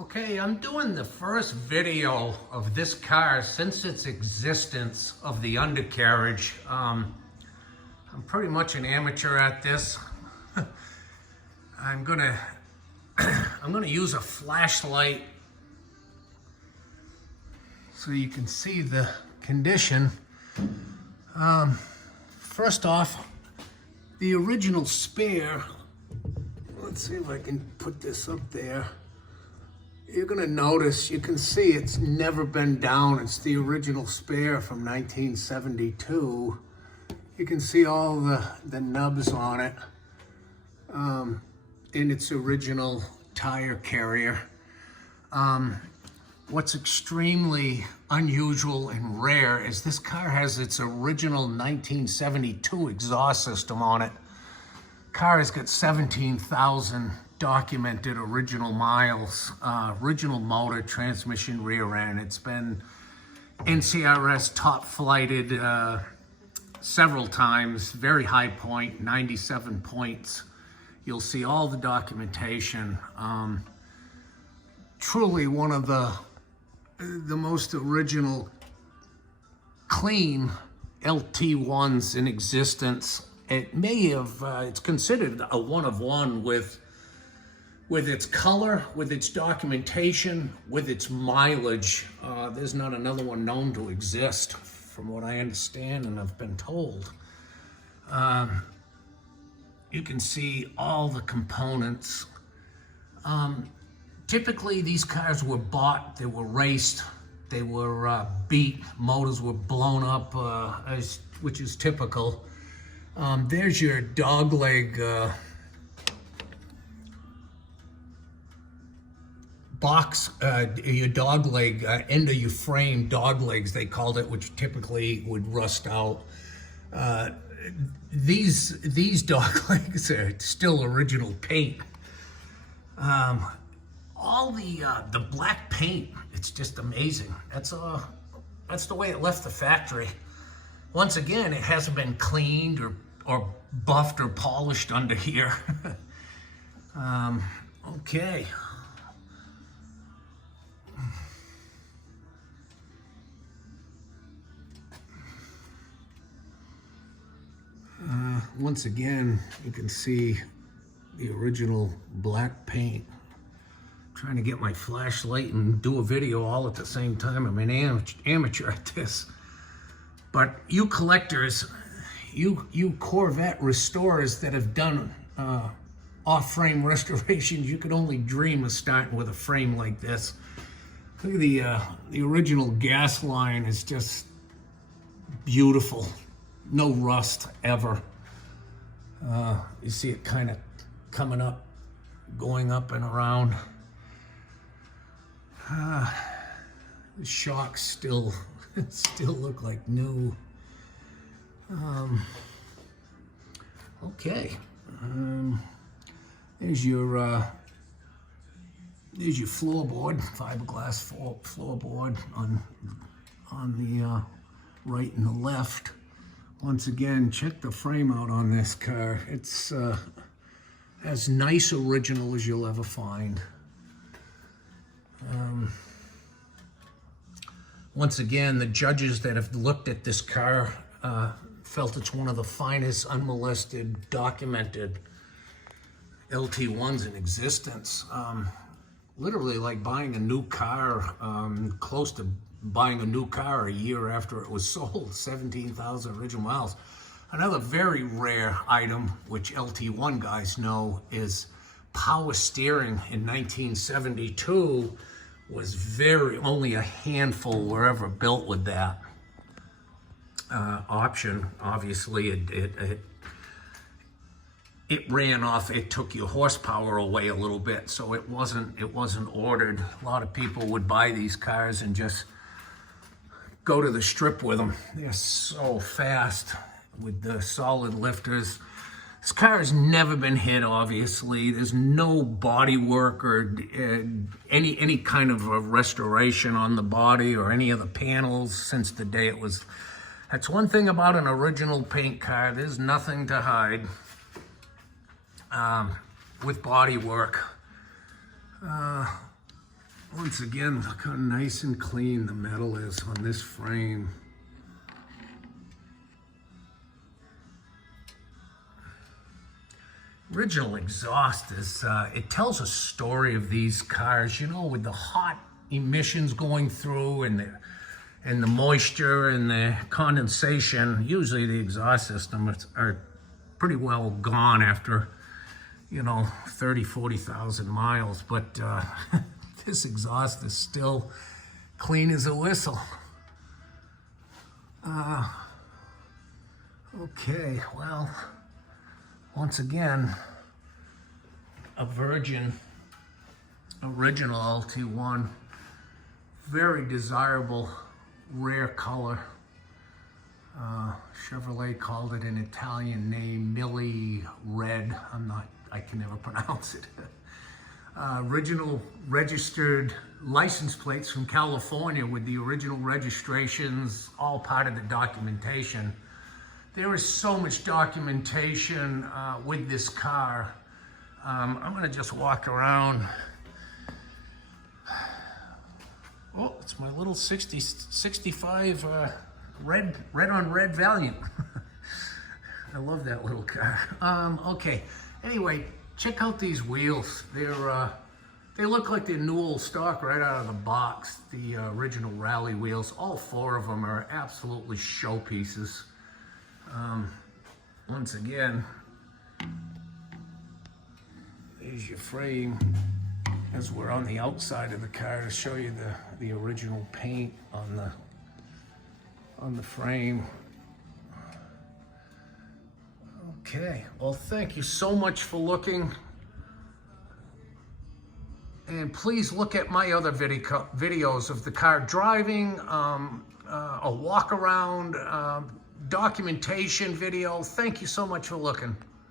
Okay, I'm doing the first video of this car since its existence of the undercarriage. I'm pretty much an amateur at this. I'm gonna use a flashlight so you can see the condition. First off, the original spare, let's see if I can put this up there. You're gonna notice, you can see it's never been down. It's the original spare from 1972. You can see all the nubs on it in its original tire carrier. What's extremely unusual and rare is this car has its original 1972 exhaust system on it. Car has got 17,000 documented original miles, original motor, transmission, rear end. It's been NCRS top flighted several times, very high point, 97 points. You'll see all the documentation. Truly one of the most original clean LT1s in existence. It may have, it's considered a one of one with its color, with its documentation, with its mileage. There's not another one known to exist, from what I understand and have been told. You can see all the components. Typically, these cars were bought, they were raced, they were beat, motors were blown up, which is typical. There's your dogleg box, your dogleg, end of your frame, dog legs they called it, which typically would rust out. These dog legs are still original paint. All the black paint, it's just amazing. That's the way it left the factory. Once again, it hasn't been cleaned or buffed or polished under here. Okay. Once again, you can see the original black paint. I'm trying to get my flashlight and do a video all at the same time. I'm an amateur at this. But you collectors, you Corvette restorers that have done off-frame restorations, you could only dream of starting with a frame like this. Look at the original gas line is just beautiful. No rust ever. You see it kind of coming up, going up and around. The shocks still look like new. Okay. There's your floorboard, fiberglass floorboard on the right and the left. Once again, check the frame out on this car. It's as nice original as you'll ever find. Once again, the judges that have looked at this car felt it's one of the finest, unmolested, documented LT1s in existence. Literally like buying a new car, close to buying a new car a year after it was sold, 17,000 original miles. Another very rare item, which LT1 guys know, is power steering in 1972 was only a handful were ever built with that option. Obviously, it ran off, it took your horsepower away a little bit, so it wasn't ordered. A lot of people would buy these cars and just go to the strip with them. They're so fast with the solid lifters. This car has never been hit, obviously. There's no body work or any kind of a restoration on the body or any of the panels since the day it was. That's one thing about an original paint car. There's nothing to hide with body work. Once again, look how nice and clean the metal is on this frame. Original exhaust is, it tells a story of these cars, you know, with the hot emissions going through and the moisture and the condensation. Usually the exhaust systems are pretty well gone after, you know, 30, 40,000 miles, but this exhaust is still clean as a whistle. Okay, well, once again, a virgin original LT1, very desirable, rare color. Chevrolet called it an Italian name, Millie Red. I can never pronounce it. Original registered license plates from California with the original registrations, all part of the documentation. There is so much documentation with this car. I'm gonna just walk around. Oh, it's my little 65 red on red Valiant. I love that little car. Okay, anyway, check out these wheels. They look like they're new old stock right out of the box. The original rally wheels, all four of them are absolutely showpieces. Once again, there's your frame as we're on the outside of the car to show you the original paint on the frame. Okay, well, thank you so much for looking. And please look at my other videos of the car driving, a walk around, documentation video. Thank you so much for looking.